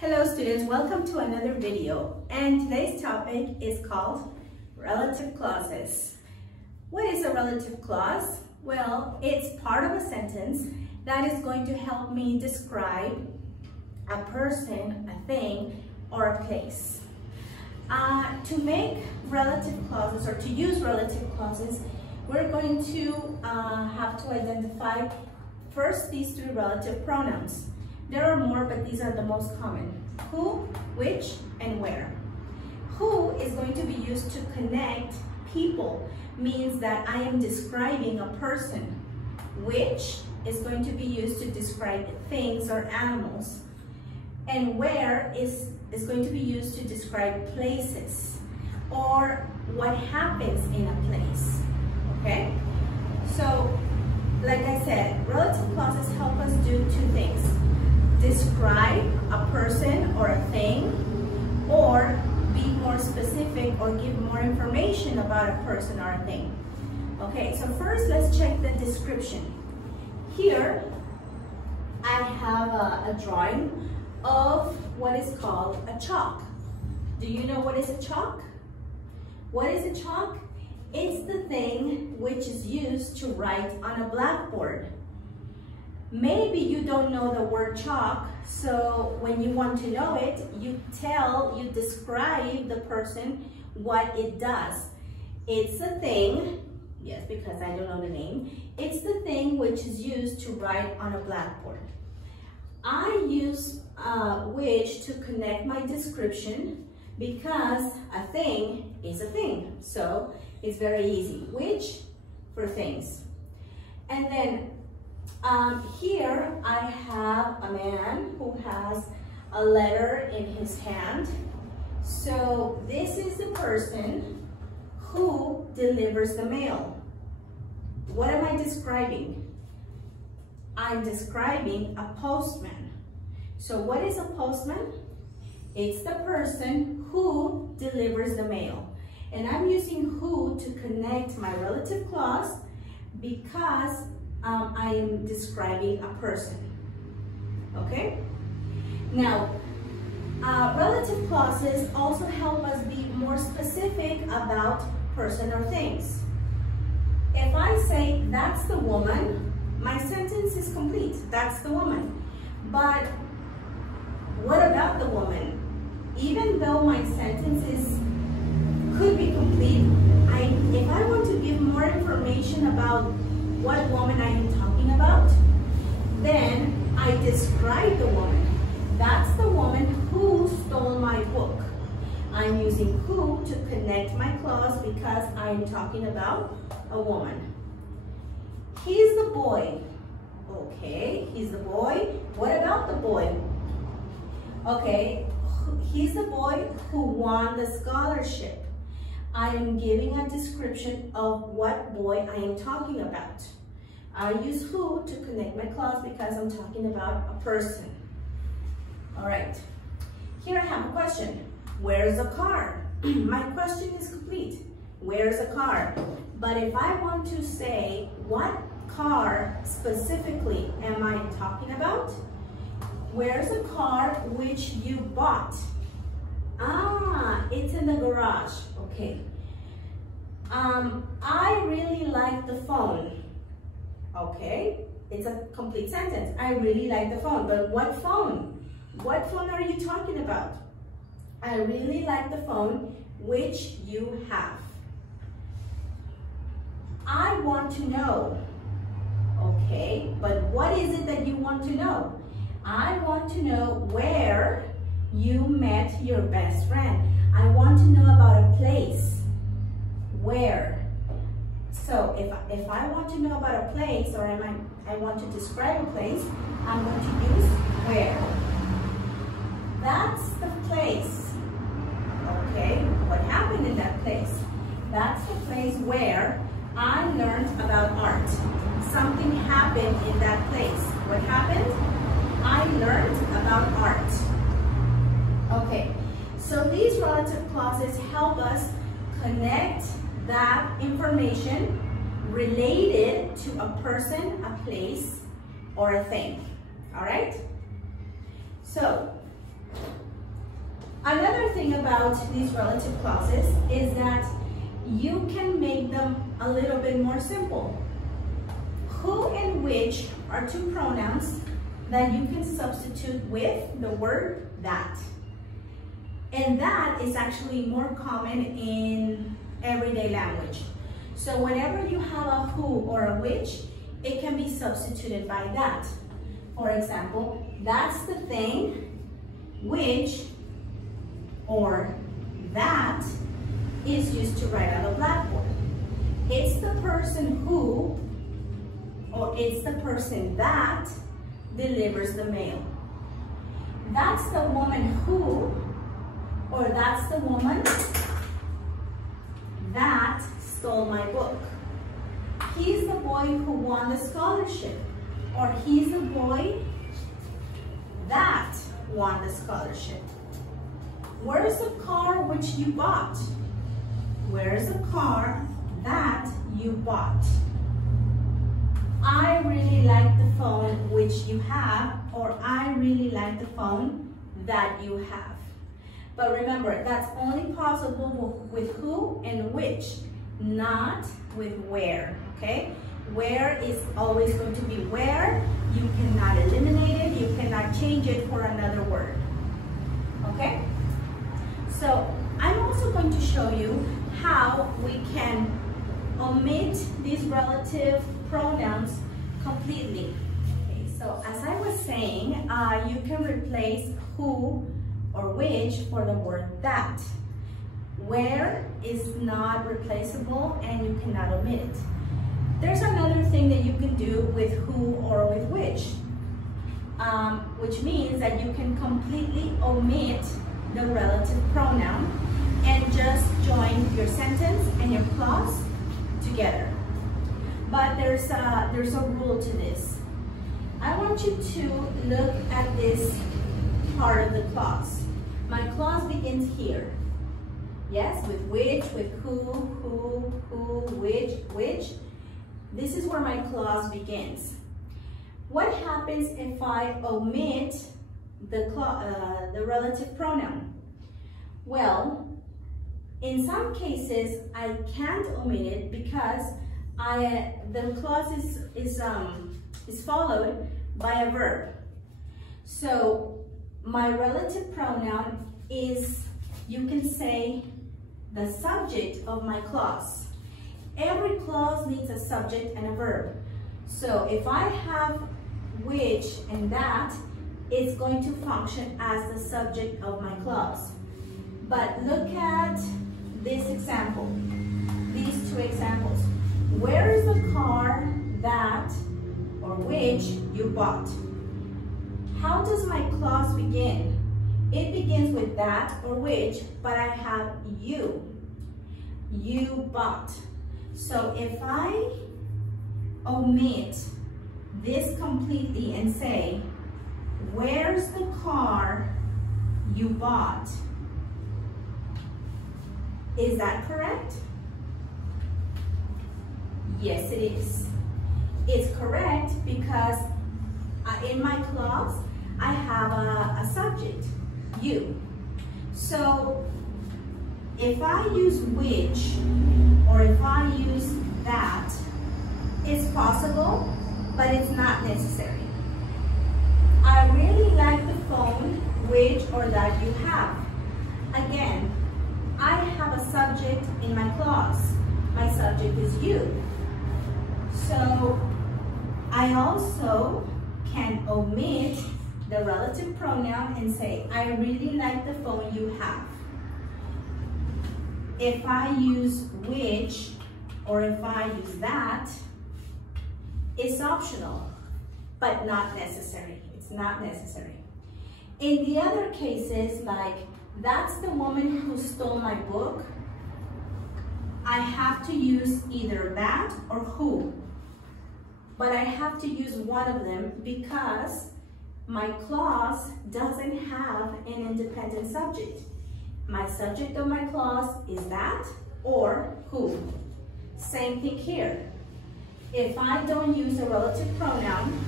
Hello students, welcome to another video, and today's topic is called relative clauses. What is a relative clause? Well, it's part of a sentence that is going to help me describe a person, a thing, or a place. To make relative clauses or to use relative clauses, we're going to have to identify first these three relative pronouns. There are more, but these are the most common. Who, which, and where. Who is going to be used to connect people, means that I am describing a person. Which is going to be used to describe things or animals. And where is going to be used to describe places or what happens in a place. Okay? So, like I said, relative clauses help us do two things. Describe a person or a thing, or be more specific or give more information about a person or a thing. Okay, so first let's check the description. Here I have a drawing of what is called a chalk. Do you know what is a chalk? What is a chalk? It's the thing which is used to write on a blackboard. Maybe you don't know the word chalk, so when you want to know it, you describe the person what it does. It's a thing, yes, because I don't know the name, it's the thing which is used to write on a blackboard. I use which to connect my description because a thing is a thing, so it's very easy. Which for things. And then here I have a man who has a letter in his hand. So this is the person who delivers the mail. What am I describing? I'm describing a postman. So what is a postman? It's the person who delivers the mail. And I'm using who to connect my relative clause because I am describing a person. Okay? Now, relative clauses also help us be more specific about person or things. If I say, that's the woman, my sentence is complete. That's the woman. But what about the woman? Even though my sentence could be complete, if I want to give more information about what woman I am talking about, then I describe the woman. That's the woman who stole my book. I'm using who to connect my clause because I'm talking about a woman. He's the boy. Okay, he's the boy. What about the boy? Okay, he's the boy who won the scholarship. I am giving a description of what boy I am talking about. I use who to connect my clause because I'm talking about a person. All right, here I have a question. Where's the car? My question is complete. Where's the car? But if I want to say what car specifically am I talking about? Where's the car which you bought? Ah, it's in the garage. Okay. I really like the phone. Okay, it's a complete sentence. I really like the phone, but what phone? What phone are you talking about? I really like the phone which you have. I want to know. Okay, but what is it that you want to know? I want to know where you met your best friend. I want to know about a place. Where? So if I want to know about a place, or I want to describe a place, I'm going to use where. That's the place. Okay, what happened in that place? That's the place where I learned about art. Something happened in that place. What happened? I learned about art. Okay, so these relative clauses help us connect that information related to a person, a place, or a thing. All right? So, thing about these relative clauses is that you can make them a little bit more simple. Who and which are two pronouns that you can substitute with the word that. And that is actually more common in everyday language. So whenever you have a who or a which, it can be substituted by that. For example, that's the thing which or that is used to write on the blackboard. It's the person who or it's the person that delivers the mail. That's the woman who or that's the woman that stole my book. He's the boy who won the scholarship, or he's the boy that won the scholarship. Where's the car which you bought? Where's the car that you bought? I really like the phone which you have, or I really like the phone that you have. But remember, that's only possible with who and which, not with where, okay? Where is always going to be where. You cannot eliminate it, you cannot change it for another word, okay? So I'm also going to show you how we can omit these relative pronouns completely. Okay, so as I was saying, you can replace who or which for the word that. Where is not replaceable and you cannot omit it. There's another thing that you can do with who or with which means that you can completely omit the relative pronoun and just join your sentence and your clause together. But there's a rule to this. I want you to look at this part of the clause. My clause begins here. Yes, with which, with who, which. This is where my clause begins. What happens if I omit the relative pronoun? Well, in some cases, I can't omit it because the clause is followed by a verb. So my relative pronoun is, you can say, the subject of my clause. Every clause needs a subject and a verb. So if I have which and that, it's going to function as the subject of my clause. But look at this example, these two examples. Where is the car that or which you bought? How does my clause begin? It begins with that or which, but I have you. You bought. So if I omit this completely and say, where's the car you bought? Is that correct? Yes, it is. It's correct because in my clause, I have a subject, you. So if I use which, or if I use that, it's possible, but it's not necessary. I really like the phone which or that you have. Again, I have a subject in my clause. My subject is you. So I also can omit the relative pronoun and say, I really like the phone you have. If I use which or if I use that, it's optional, but not necessary. It's not necessary. In the other cases, like, that's the woman who stole my book, I have to use either that or who. But I have to use one of them because my clause doesn't have an independent subject. My subject of my clause is that or who. Same thing here. If I don't use a relative pronoun,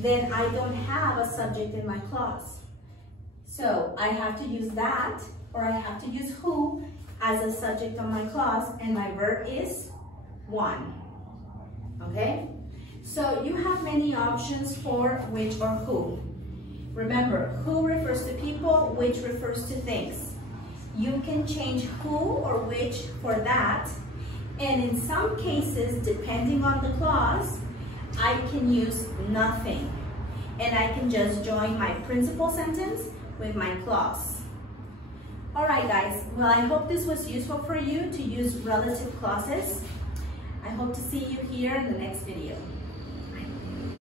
then I don't have a subject in my clause. So I have to use that, or I have to use who as a subject of my clause, and my verb is one. Okay? So you have many options for which or who. Remember, who refers to people, which refers to things. You can change who or which for that, and in some cases, depending on the clause, I can use nothing, and I can just join my principal sentence with my clause. All right, guys, well, I hope this was useful for you to use relative clauses. I hope to see you here in the next video.